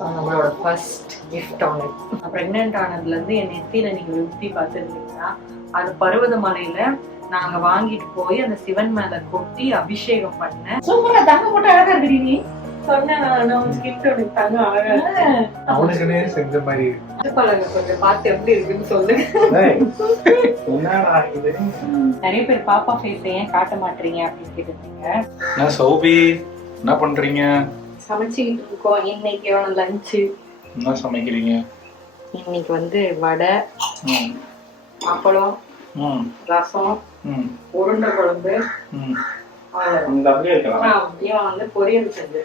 நம்மளோட first gift அவனுக்கு. நான் ப்ரெக்னென்ட் ஆனதுலேருந்து என் நெத்தியில நீங்கள் ஊற்றி பார்த்துருந்தீங்கன்னா அது பருவதமலையில நாங்கள் வாங்கிட்டு போய் அந்த சிவன் மேலே கொட்டி அபிஷேகம் பண்ணேன். சூப்பரா தங்க போட்டு அழகா இருக்கு நீ சொன்னேன். நான் கிஃப்ட் உனக்கு தங்க அழகா அவனுக்குனே செஞ்ச மாதிரி கொஞ்சம் பார்த்து எப்படி இருக்குன்னு சொல்லு. நிறைய பேர் பாப்பா ஃபேஸ் ஏன் காட்ட மாட்டீங்க அப்படின்னு கேட்டுருந்தீங்க. சௌபி என்ன பண்றீங்க? சமைச்சுக்கிட்டு இருக்கோம். இன்னைக்கு லஞ்சு என்ன சமைக்கிறீங்க? இன்னைக்கு வந்து வடை, அப்பளம், ரசம், உருண்டை குழம்பு, இவன் வந்து பொரியல் செஞ்சு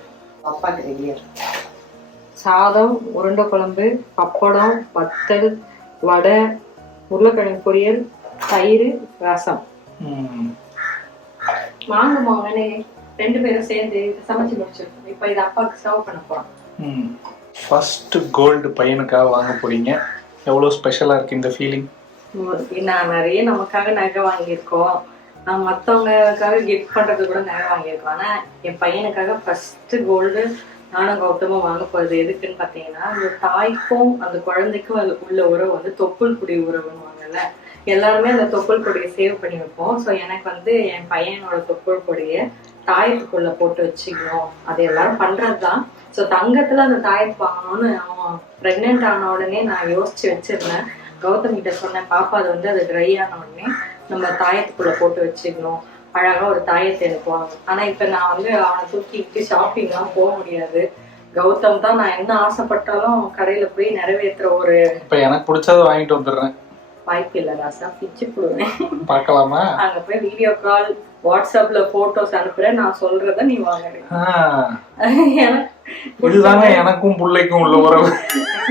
அப்பாக்கு ரெடியா. சாதம், உருண்டை குழம்பு, பப்படம், வத்தல், வடை, உருளைக்கிழங்கு பொரியல், தயிர், ரசம். வாங்கம்மா வேணே 2 பேரும் சேர்ந்து சமைச்சு முடிச்சிருக்கோம். இப்போ இது அப்பாவுக்கு சர்வ் பண்ண போறோம். ஃபர்ஸ்ட் கோல்டு பையனுக்காக வாங்க போறீங்க. எவ்வளவு ஸ்பெஷலா இருக்கு இந்த ஃபீலிங்? நான் நிறைய நமக்காக நகை வாங்கியிருக்கோம். நான் மற்றவங்களுக்காக கிஃப்ட் பண்றது கூட நகை வாங்கியிருக்கோம். ஆனா என் பையனுக்காக ஃபர்ஸ்ட் கோல்டு நானும் கௌதமும் வாங்க போறது எதுக்குன்னு பாத்தீங்கன்னா, அந்த தாய்க்கும் அந்த குழந்தைக்கும் உள்ள உறவு வந்து தொப்புள் குடி உறவுன்னு வாங்கல. எல்லாருமே அந்த தொப்புள் கொடியை சேவ் பண்ணி வைப்போம். ஸோ எனக்கு வந்து என் பையனோட தொப்புள் கொடியை தாயத்துக்குள்ள போட்டு வச்சுக்கணும். அது எல்லாரும் பண்றதுதான். ஸோ தங்கத்துல அந்த தாயத்து வாங்கணும்னு அவன் பிரெக்னென்ட் ஆன உடனே நான் யோசிச்சு வச்சிருந்தேன். கௌதம் கிட்ட சொன்னேன், பாப்பா அது வந்து அது ட்ரை ஆன உடனே நம்ம தாயத்துக்குள்ள போட்டு வச்சுக்கணும், அழகா ஒரு தாயத்தை எனக்கு வாங்க. ஆனா இப்ப நான் வந்து அவனை தூக்கிட்டு ஷாப்பிங்லாம் போக முடியாது. கௌதம் தான் நான் என்ன ஆசைப்பட்டாலும் கடையில போய் நிறைவேற்றுற ஒரு. இப்ப எனக்கு பிடிச்சதை வாங்கிட்டு வந்துடுறேன். வாய்ப்பு இல்ல ராசா, பிச்சு போடுவேன். பார்க்கலாமா? அங்க போய் வீடியோ கால், வாட்ஸ்அப்ல போட்டோஸ் அனுப்புறேன். நான் சொல்றத நீ வாங்குறேன். இதுதாங்க எனக்கும் பிள்ளைக்கும் உள்ள உறவு.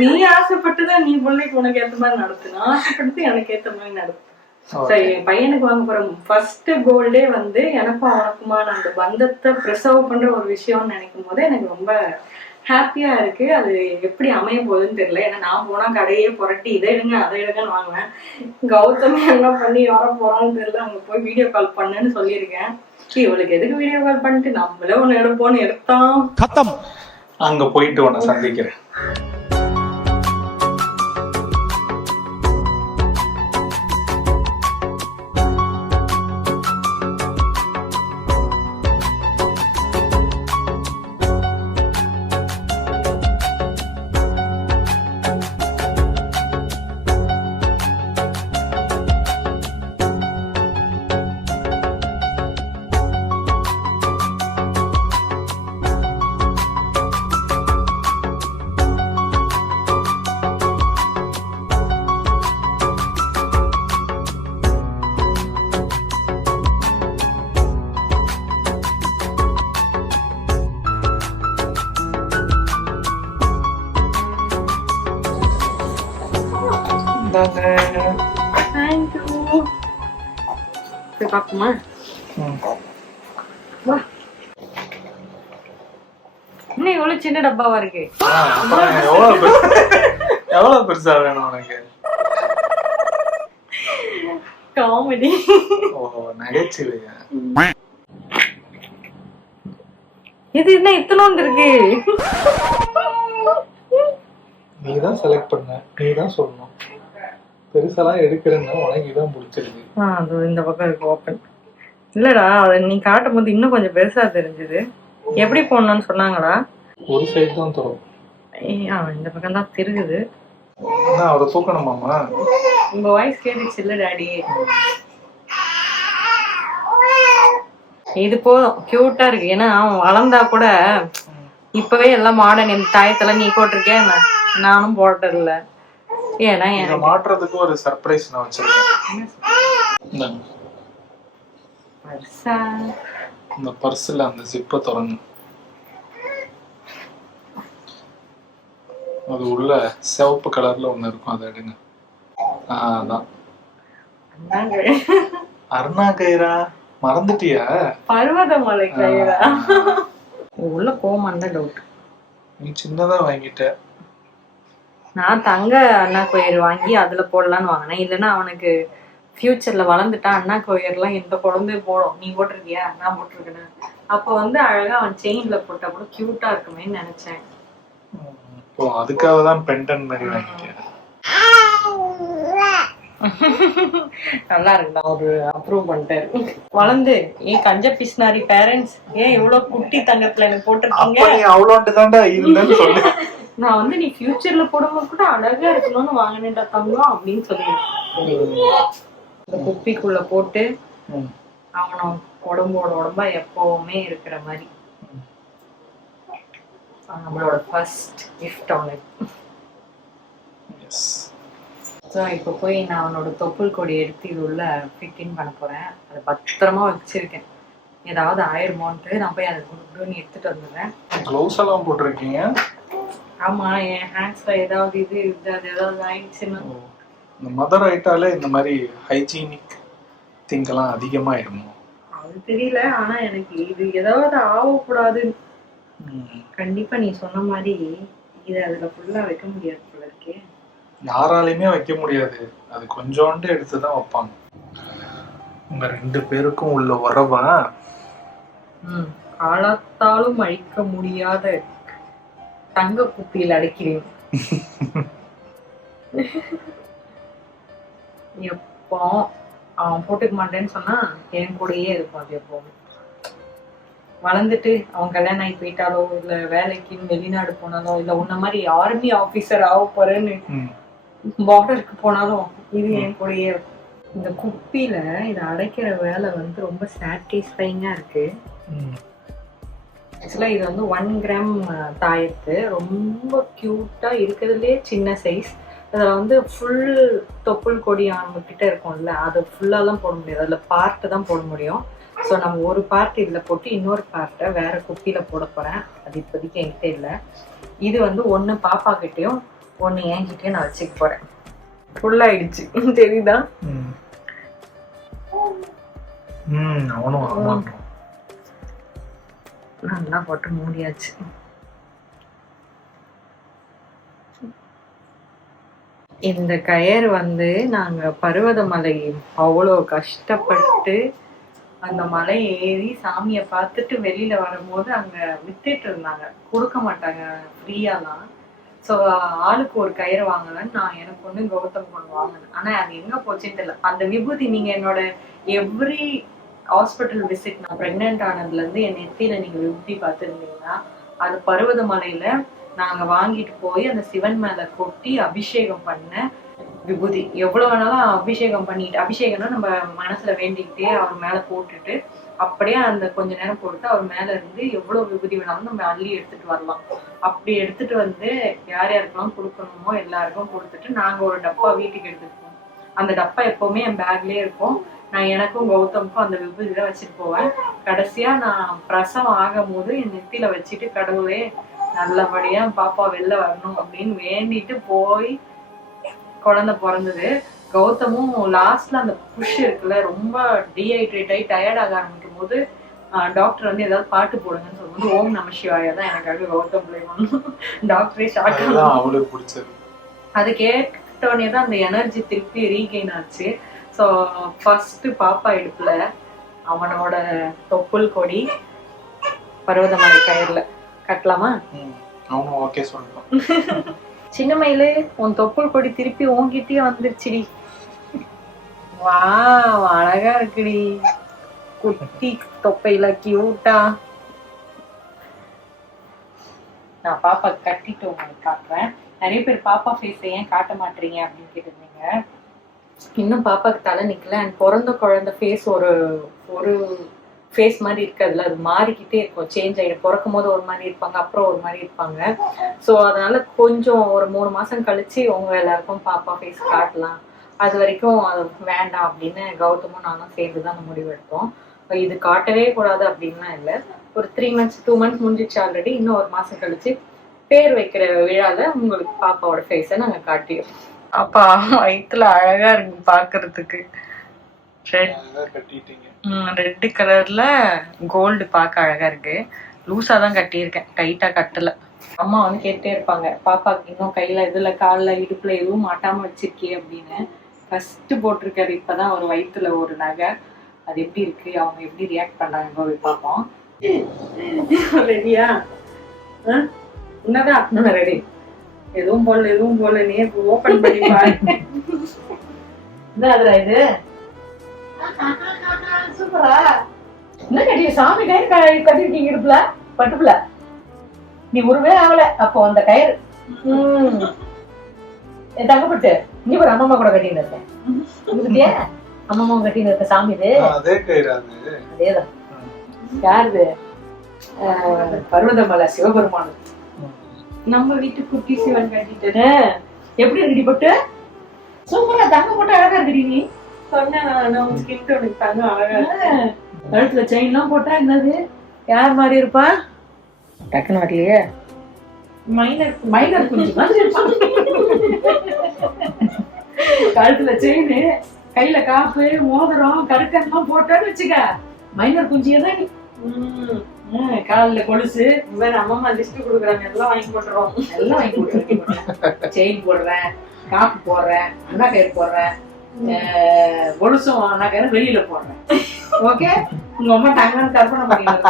நீ ஆசைப்பட்டுதான் நீ பிள்ளைக்கு உனக்கு ஏத்த மாதிரி நடத்து, நான் ஆசைப்பட்டு எனக்கு ஏத்த மாதிரி நடத்து. சரி, என் பையனுக்கு வாங்க போற ஃபர்ஸ்ட் கோல்டே வந்து எனக்கும் அவனுக்குமான அந்த பந்தத்தை ப்ரிசர்வ் பண்ற ஒரு விஷயம்னு நினைக்கும் போது எனக்கு ரொம்ப ஹாப்பியா இருக்கு. அது எப்படி அமைய போகுதுன்னு தெரியல. ஏன்னா நான் போனா கடையே புரட்டி இதை எடுங்க அதை எடுங்கன்னு வாங்குவேன். கௌதமே என்ன பண்ணி வர போறான்னு தெரியல. அங்க போய் வீடியோ கால் பண்ணுன்னு சொல்லியிருக்கேன். இவளுக்கு எதுக்கு வீடியோ கால் பண்ணிட்டு நம்மளே ஒண்ணு எடுப்போன்னு எடுத்தான். கத்தம் அங்க போயிட்டு உன்னை சந்திக்கிறேன். பாக்குமா? இன்னும் எவ்வளவு சின்ன டப்பாவா இருக்கு. எவ்வளவு பெருசா வேணும் உனக்கு? காமெடி. நகைச்சுவையா? இது என்ன இத்தனோண்டு இருக்கு? நீதான் செலக்ட் பண்ண, நீதான் சொல்லணும். பெருசாலாம் எடுக்கிறேன்னா உனக்கு இதான் பிடிச்சிருக்கு. அது இந்த பக்கம் இருக்கு ஓப்பன். இல்லடா, அதை நீ காட்டும் போது இன்னும் கொஞ்சம் பெருசா தெரிஞ்சது. எப்படி போடணும்னு சொன்னாங்களா? ஒரு சைடு தான் தரும். இந்த பக்கம் தான் திருகுது. அவரை தூக்கணுமாமா? உங்க வாய்ஸ் கேட்டுச்சு இல்ல டாடி? இது போதும், கியூட்டா இருக்கு. ஏன்னா அவன் வளர்ந்தா கூட இப்பவே எல்லாம் மாடர்ன். இந்த தாயத்தெல்லாம் நீ போட்டிருக்கேன், நானும் போட்டதில்ல. ஏன்னா மாற்றுறதுக்கு ஒரு சர்ப்ரைஸ் நான் வச்சிருக்கேன். இந்த பர்ஸ்ல அந்த ஜிப்பை திறந்து அது உள்ள சிவப்பு கலர்ல ஒண்ணு இருக்கும், அதை எடுங்க. அதான் அருணா கயிறா? மறந்துட்டியா? பர்வதமலை கயிறா? உள்ள கோமான் தான் டவுட். நீ சின்னதா வாங்கிட்ட. நான் தங்க அண்ணா கோயர் வாங்கி அதுல போடலான்னு வாங்கினேன். இல்லைன்னா அவனுக்கு ஃபியூச்சர்ல வளர்ந்துட்டா அண்ணா கோயர்லாம் எந்த குழந்தை போடும். நீ போட்டிருக்கியா? நான் போட்டிருக்கேன். அப்போ வந்து அழகா அவன் செயின்ல போட்டா கூட கியூட்டா இருக்குமேன்னு நினைச்சேன். ஓ அதுக்காக தான் பெண்டன் மாதிரி வாங்கிட்டேன். நல்லா இருக்குடா, ஒரு அப்ரூவ் பண்ணிட்டாரு. வளர்ந்து ஏன் கஞ்ச பிஸ்னாரி பேரண்ட்ஸ் ஏன் இவ்வளவு குட்டி தங்கத்துல எனக்கு போட்டிருக்கீங்க? அவ்வளோண்டு தான்டா இருந்தேன்னு சொல்லு. நான் வந்து நீ ஃபியூச்சர்ல போடும்போது கூட அழகா இருக்கணும்னு வாங்கினேன்டா தங்கம் அப்படின்னு சொல்லிடுறேன். இந்த குப்பிக்குள்ள போட்டு அவனை உடம்போட உடம்பா எப்பவுமே இருக்கிற மாதிரி நம்மளோட ஃபர்ஸ்ட் கிஃப்ட் அவனுக்கு. ஸோ இப்போ போய் நான் அவனோட தொப்புள் கொடி எடுத்து இது உள்ள ஃபிட்டிங் பண்ண போறேன். அதை பத்திரமா வச்சிருக்கேன். ஏதாவது ஆயிருமோன்ட்டு நான் போய் அதை குடுன்னு எடுத்துட்டு வந்துடுறேன். க்ளவுஸ் எல்லாம் போட்டிருக்கீங்க? ஆமா, என் ஹேண்ட்ஸ்ல ஏதாவது அது ஏதாவது ஆயிடுச்சுன்னா. இந்த மதர் ஆயிட்டாலே இந்த மாதிரி ஹைஜீனிக் திங்கெல்லாம் அதிகமாயிருமோ அது தெரியல. ஆனா எனக்கு இது ஏதாவது ஆகக்கூடாது. கண்டிப்பா நீ சொன்ன மாதிரி இது அதுல ஃபுல்லா வைக்க முடியாது போல இருக்கே. யாராலையுமே வைக்க முடியாது. அது கொஞ்சோண்டு எடுத்துதான் வைப்பாங்க. உங்க 2 பேருக்கும் உள்ள உறவா காலத்தாலும் அழிக்க முடியாத தங்க குப்பியில் அடைக்கிறேன். எப்போ அவன் போட்டுக்க மாட்டேன்னு சொன்னா என் கூடயே இருக்கும். அது எப்பவும் வளர்ந்துட்டு அவன் கல்யாணம் ஆகி போயிட்டாலோ இல்ல வேலைக்குன்னு வெளிநாடு போனாலோ இல்ல உன்ன மாதிரி ஆர்மி ஆபீசர் ஆக போறேன்னு பார்டருக்கு போனாலும் இது என் கூடயே இருக்கும். இந்த குப்பியில இதை அடைக்கிற வேலை வந்து ரொம்ப சாட்டிஸ்ஃபைங்கா இருக்கு. ஆக்சுவலா இது வந்து 1 கிராம் தாயத்து, ரொம்ப கியூட்டா இருக்கிறதுலே சின்ன சைஸ். அதில் வந்து ஃபுல் தொப்புள் கொடி அவங்க கிட்ட இருக்கும்ல, அது ஃபுல்லாலாம் போட முடியாது. அதில் பார்ட்டு தான் போட முடியும். ஸோ நம்ம ஒரு பார்ட் இதில் போட்டு இன்னொரு பார்ட்டை வேற குப்பியில் போட போகிறேன். அது இப்போதைக்கு என்கிட்ட இல்லை. இது வந்து ஒன்று பாப்பா கிட்டேயும் ஒன்று என்கிட்டயும் நான் வச்சுக்க போகிறேன். ஃபுல்லாகிடுச்சு தெரியுதா? நல்லா போட்டு மூடியாச்சு. இந்த கயிறு வந்து நாங்க பர்வதமலை அவ்வளோ கஷ்டப்பட்டு அந்த மலை ஏறி சாமியை பார்த்துட்டு வெளியில வரும்போது அங்க வித்துட்டு இருந்தாங்க, கொடுக்க மாட்டாங்க ஃப்ரீயாலாம். ஸோ ஆளுக்கு ஒரு கயிறு வாங்கலன்னு நான் எனக்கு ஒன்று கௌதம் கொண்டு வாங்கினேன். ஆனா அது எங்க போச்சுன்னு தெரியல. அந்த விபூதி நீங்க என்னோட எவ்ரி ஹாஸ்பிட்டல் விசிட் நான் ப்ரெக்னென்ட் ஆனதுல இருந்து என் நெத்தியில நீங்க விபூதி பார்த்துருந்தீங்கன்னா அது பர்வதமலையில நாங்க வாங்கிட்டு போய் அந்த சிவன் மேல கொட்டி அபிஷேகம் பண்ண விபூதி. எவ்வளவு வேணாலும் அபிஷேகம் பண்ணிட்டு, அபிஷேகம்னா நம்ம மனசுல வேண்டிக்கிட்டே அவர் மேல போட்டுட்டு அப்படியே அந்த கொஞ்ச நேரம் போட்டு அவர் மேல இருந்து எவ்வளவு விபூதி வேணாலும் நம்ம அள்ளி எடுத்துட்டு வரலாம். அப்படி எடுத்துட்டு வந்து யார் யாருக்கெல்லாம் கொடுக்கணுமோ எல்லாருக்கும் கொடுத்துட்டு நாங்க ஒரு டப்பா வீட்டுக்கு எடுத்துப்போம். அந்த டப்பா எப்பவுமே என் பேக்லயே இருக்கும். நான் எனக்கும் கௌதமுக்கும் அந்த விபூதியில வச்சுட்டு போவேன். கடைசியா நான் பிரசவம் ஆகும் போது என் நெத்தியில வச்சுட்டு கடவுளே நல்லபடியா பாப்பா வெளில வரணும் அப்படின்னு வேண்டிட்டு போய் குழந்தை பிறந்தது. கௌதமும் லாஸ்ட்ல அந்த புஷ் இருக்குல்ல, ரொம்ப டீஹைட்ரேட் ஆகி டயர்ட் ஆக ஆரம்பிக்கும் போது டாக்டர் வந்து ஏதாவது பாட்டு போடுங்கன்னு சொல்லும்போது ஓம் நம சிவாயா தான் எனக்காக கௌதம் பிளே பண்ணணும். டாக்டரே ஷாக் அவளுக்கு பிடிச்சது. அது கேட்டோடனே தான் அந்த எனர்ஜி திருப்பி ரீகெயின் ஆச்சு. ஸோ ஃபர்ஸ்ட் பாப்பா இடுப்புல அவனோட தொப்புள் கொடி பர்வதமலை கயிறுல கட்டலாமா? ஓகே சொல்லுவான். சின்ன மயிலு உன் தொப்புள் கொடி திருப்பி உன்கிட்டயே வந்துருச்சுடி. வா அழகா இருக்குடி, குட்டி தொப்பையில கியூட்டா. நான் பாப்பா கட்டிட்டு உங்களுக்கு காட்டுறேன். நிறைய பேர் பாப்பா ஃபேஸ் ஏன் காட்ட மாட்டீங்க அப்படின்னு கேட்டிருந்தீங்க. இன்னும் பாப்பாக்கு தலை நிக்கல. அண்ட் பிறந்த குழந்தை ஃபேஸ் ஒரு ஃபேஸ் மாதிரி இருக்காதுல்ல, அது மாறிக்கிட்டே இருக்கும், சேஞ்ச் ஆகிடும். பிறக்கும் போது ஒரு மாதிரி இருப்பாங்க, அப்புறம் ஒரு மாதிரி இருப்பாங்க. ஸோ அதனால கொஞ்சம் ஒரு 3 மாசம் கழிச்சு உங்க எல்லாருக்கும் பாப்பா ஃபேஸ் காட்டலாம். அது வரைக்கும் அது வேண்டாம் அப்படின்னு கௌதமும் நானும் சேர்ந்து தான் முடிவு எடுத்தோம். இது காட்டவே கூடாது அப்படின்லாம் இல்லை. ஒரு 2 months முடிஞ்சிச்சு ஆல்ரெடி. இன்னும் 1 மாசம் கழிச்சு பேர் வைக்கிற விழால உங்களுக்கு பாப்பாவோட ஃபேஸை நாங்கள் காட்டிடுவோம். அப்பா வயிற்றுல அழகா இருக்கு பாக்குறதுக்கு. ரெட் கலர்ல கோல்டு பார்க்க அழகா இருக்கு. லூஸா தான் கட்டியிருக்கேன், டைட்டா கட்டல. அம்மா வந்து கேட்டே இருப்பாங்க, பாப்பாக்கு இன்னும் கையில இதுல கால்ல இடுப்புல எதுவும் மாட்டாம வச்சிருக்கே அப்படின்னு. ஃபர்ஸ்ட் போட்டிருக்காரு இப்பதான் ஒரு வயிற்றுல ஒரு நகை. அது எப்படி இருக்கு, அவங்க எப்படி ரியாக்ட் பண்றாங்க போய் பார்ப்போம். ரெடியா? என்னதான் ரெடி? எதுவும் போடல நீ ஓபன் பண்ணி பாரு. என்ன அதுடா இது? சூப்பரா. என்ன கட்டி சாமி கயிறு கட்டிருக்கீங்க இடுப்புல பட்டுப்புல. நீ உருவே ஆகல அப்போ அந்த கயிறு. என் தங்கப்பட்டு நீ ஒரு அம்மா கூட கட்டின்னு இருக்கேன். அம்மா கட்டின்னு இருக்க சாமி இது. அதே கயிறு அது. அதேதான். யாருது? பர்வதமலை சிவபெருமான். நம்ம வீட்டு குட்டி சிவன் கட்டிட்டு எப்படி ரெடி போட்டு சூப்பரா தங்க போட்டு அழகா இருக்கடி. நீ சொன்ன நம்ம ஸ்கின் டோனுக்கு தங்க அழகா இருக்கு. கழுத்துல செயின் எல்லாம் போட்டா என்னது யார் மாதிரி இருப்பா? டக்குன்னு வரலையே. மைனர் குஞ்சு மாதிரி இருப்பான். கழுத்துல செயின், கையில காப்பு, மோதிரம், கடுக்கெல்லாம் போட்டான்னு வச்சுக்க மைனர் குஞ்சியே தான். காலில் கொலுசு வேற அம்மா லிஸ்ட் கொடுக்குறாங்க. எல்லாம் வாங்கி போட்டுறோம். எல்லாம் வாங்கி போட்டுறேன். செயின் போடுறேன், காப்பு போடுறேன், அண்ணா கயிறு போடுறேன், கொலுசும் அண்ணா கயிறு வெளியில போடுறேன். ஓகே, உங்க அம்மா தங்கன்னு கற்பனை பண்ணிட்டு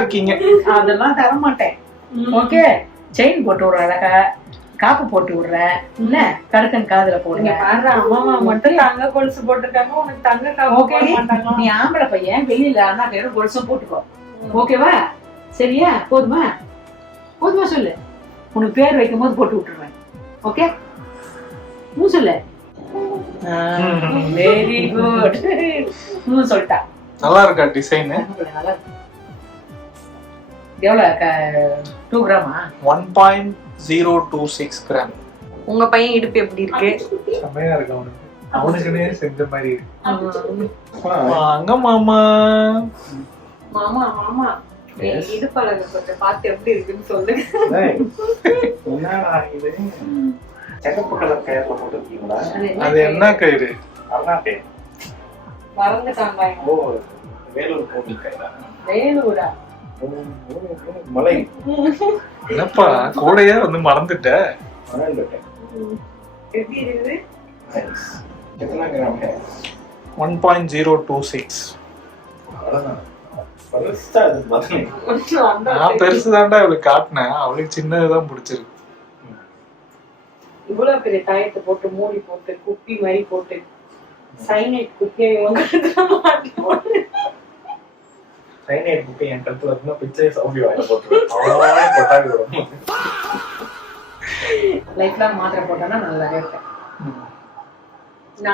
இருக்கீங்க. அதெல்லாம் தர மாட்டேன். ஓகே, செயின் போட்டு விடுறேன், அழகா காப்பு போட்டு விடுறேன், இல்ல கடுக்கன் காதுல போடுங்க. அம்மா மட்டும் தங்க கொலுசு போட்டுருக்காங்க, உனக்கு தங்க காப்பு. நீ ஆம்பளை பையன், வெளியில அண்ணா கயிறு கொலுசும் போட்டுக்கோ. ஓகேவா? சரியா? போதுமா? போதுமா சொல்லு. உனக்கு பேர் வைக்கும் போது போட்டு விட்டுருவேன். ஓகே, நீ சொல்லு. Very good. சொல்லிட்டா. நல்லா இருக்கா டிசைன்? நல்லா இருக்கு. எவ்வளவு? 2 கிராமா? 1.026 கிராம். உங்க பையன் இடுப்பு எப்படி இருக்கு? செமையா இருக்கு. அவனுக்குன்னே செஞ்ச மாதிரி இருக்கு. வாங்க மாமா. மாமா மாமா இடுப்பழக கொஞ்சம் பார்த்து எப்படி இருக்குன்னு சொல்லு. என்னடா இது? சிகப்பு கலர் கயிறுல போட்டுருக்கீங்களா? அது என்ன கயிறு? அருணாட்டே. மறந்துட்டாங்க. ஓ, வேலூர் கோவில் கயிறா? வேலூரா? மலை. என்னப்பா கூடையா வந்து மறந்துட்ட? எப்படி இருக்குது? எத்தனை கிராம்? 1.026. அவ்வளவுதான். பெருசா இருக்கு பாத்தீங்க. நான் பெருசுதான்டா அவளுக்கு காட்டினேன், அவளுக்கு சின்னதுதான் பிடிச்சிருக்கு. இவ்வளவு பெரிய தாயத்தை போட்டு மூடி போட்டு குப்பி மாதிரி போட்டு சைனைட் குப்பியை சைனைட் குப்பி என் கழுத்துல இருந்தா பிச்சை சௌபி வாங்கி போட்டுருவேன். அவ்வளவா கொட்டாவி விடும். லைஃப்ல மாத்திரை போட்டானா நல்லா இருக்கேன்.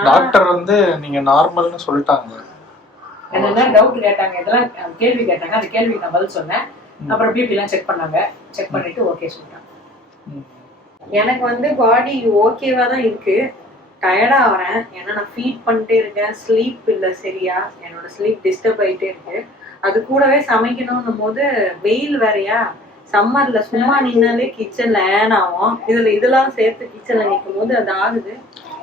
டாக்டர் வந்து நீங்க நார்மல்னு சொல்லிட்டாங்க. என்னன்னா டவுட் கேட்டாங்க, இதெல்லாம் கேள்வி கேட்டாங்க. அந்த கேள்விக்கு நான் பதில் சொன்னேன். அப்புறம் பிபி எல்லாம் செக் பண்ணாங்க. செக் பண்ணிட்டு ஓகே சொல்லிட்டாங்க. எனக்கு வந்து பாடி ஓகேவா தான் இருக்கு. டயர்டா ஆகிறேன், ஏன்னா நான் ஃபீட் பண்ணிட்டே இருக்கேன். ஸ்லீப் இல்லை சரியா, என்னோட ஸ்லீப் டிஸ்டர்ப் ஆகிட்டே இருக்கு. அது கூடவே சமைக்கணும்னும் போது வெயில் வேறையா, சம்மர்ல சும்மா நின்னாலே கிச்சன்ல ஏன் ஆகும். இதெல்லாம் சேர்த்து கிச்சன்ல நிற்கும் போது அது ஆகுது.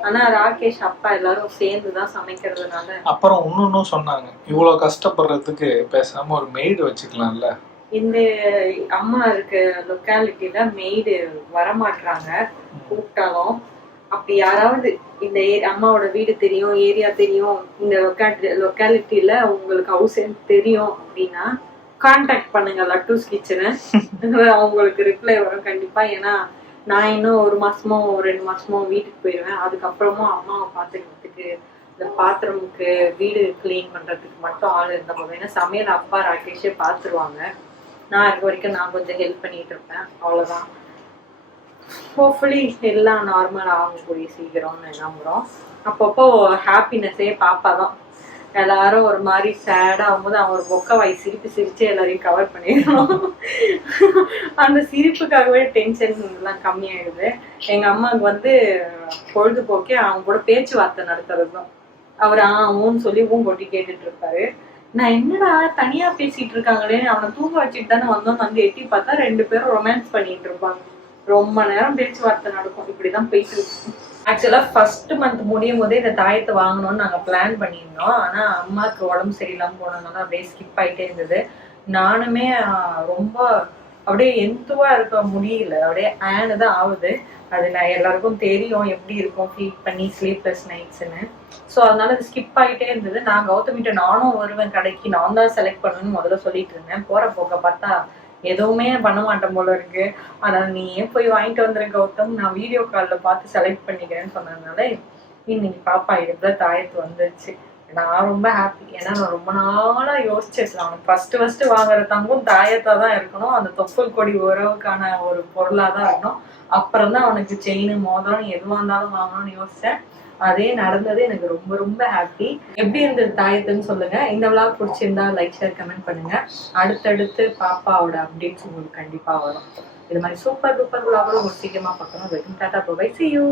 ஆனா ராகேஷ் அப்பா எல்லாரும் சேர்ந்துதான் சமைக்கிறதுனால. அப்புறம் இன்னொன்னும் சொன்னாங்க, இவ்வளவு கஷ்டப்படுறதுக்கு பேசாம ஒரு மெய்டு வச்சுக்கலாம்ல. இந்த அம்மா இருக்க லொக்காலிட்டியில மெய்டு வரமாட்டாங்க கூப்பிட்டாலும். அப்படி யாராவது இந்த அம்மாவோட வீடு தெரியும், ஏரியா தெரியும், இந்த லொக்காலிட்டியில உங்களுக்கு ஹவுஸ் தெரியும் அப்படின்னா கான்டாக்ட் பண்ணுங்க லட்டூஸ் கிச்சனை. அவங்களுக்கு ரிப்ளை வரும் கண்டிப்பா. ஏன்னா நான் இன்னும் 1 மாசமோ 2 மாசமோ வீட்டுக்கு போயிடுவேன். அதுக்கப்புறமும் அம்மாவை பார்த்துக்கிறதுக்கு, இந்த பாத்திரமுக்கு, வீடு கிளீன் பண்றதுக்கு மட்டும் ஆள் இருந்த போதும். ஏன்னா சமையல் அப்பா ராகேஷே பார்த்துருவாங்க. நான் இருக்க வரைக்கும் நான் கொஞ்சம் ஹெல்ப் பண்ணிட்டு இருப்பேன், அவ்வளோதான். ஹோப்ஃபுல்லி எல்லாம் நார்மல் ஆகக்கூடிய சீக்கிரம்னு நம்புகிறோம். அப்பப்போ ஹாப்பினஸ்ஸே பாப்பா தான். எல்லாரும் ஒரு மாதிரி சேட் ஆகும்போது அவன் ஒரு பொக்க வாய் சிரிச்சு எல்லாரையும் கவர் பண்ணிடணும். அந்த சிரிப்புக்காகவே டென்ஷன் எல்லாம் கம்மியாயிடுது. எங்க அம்மாவுக்கு வந்து பொழுதுபோக்கே அவங்க கூட பேச்சுவார்த்தை நடத்துறது தான். அவர் ஊன்னு சொல்லி கொட்டி கேட்டுட்டு இருப்பாரு. நான் என்னடா தனியா பேசிட்டு இருக்காங்களே, அவனை தூங்க வச்சுட்டு தானே வந்தோம்னு வந்து எட்டி பார்த்தா 2 பேரும் ரொமான்ஸ் பண்ணிட்டு இருப்பாங்க. ரொம்ப நேரம் பேச்சுவார்த்தை நடக்கும். இப்படிதான் போயிட்டு இருக்கு. ஆக்சுவலா ஃபர்ஸ்ட் மந்த் முடியும் போதே இந்த தாயத்தை வாங்கணும்னு நாங்க பிளான் பண்ணியிருந்தோம். ஆனா அம்மாவுக்கு உடம்பு சரியில்லாம போனதுனால அப்படியே ஸ்கிப் ஆயிட்டே இருந்தது. நானுமே ரொம்ப அப்படியே எந்துவா இருக்க முடியல, அப்படியே தான் ஆகுது. அது நான் எல்லாருக்கும் தெரியும் எப்படி இருக்கும் ஃபீட் பண்ணி ஸ்லீப்லெஸ் நைட்ஸ்ன்னு. ஸோ அதனால அது ஸ்கிப் ஆகிட்டே இருந்தது. நான் கௌதமிட்ட நானும் வருவேன் கடைக்கு, நான் தான் செலக்ட் பண்ணணும்னு முதல்ல சொல்லிட்டு இருந்தேன். போற போக்க பார்த்தா எதுவுமே பண்ண மாட்டேன் போல இருக்கு. அதனால நீயே போய் வாங்கிட்டு வந்துரு கௌதம், நான் வீடியோ காலில் பார்த்து செலக்ட் பண்ணிக்கிறேன்னு சொன்னதுனால இன்னைக்கு பாப்பா இடத்துல தாயத்து வந்துருச்சு. நான் ரொம்ப ஹாப்பி. ஏன்னா நான் ரொம்ப நாளா யோசிச்சிருக்கலாம், ஃபர்ஸ்ட் வாங்குற தங்கம் தாயத்தா தான் இருக்கணும், அந்த தொப்புள் கொடி உறவுக்கான ஒரு பொருளா தான் இருக்கணும். அப்புறம் தான் அவனுக்கு செயின் மோதிரம் எதுவா இருந்தாலும் வாங்கணும்னு யோசிச்சேன். அதே நடந்தது. எனக்கு ரொம்ப ரொம்ப ஹாப்பி. எப்படி இருந்தது தாயத்துன்னு சொல்லுங்க. இந்த விளாக் பிடிச்சிருந்தா லைக் ஷேர் கமெண்ட் பண்ணுங்க. அடுத்தடுத்து பாப்பாவோட அப்டேட்ஸ் உங்களுக்கு கண்டிப்பா வரும். இது மாதிரி சூப்பர் டூப்பர் விளாக் உங்களுக்கு சீக்கிரமா பார்க்கணும். Tata bye, see you.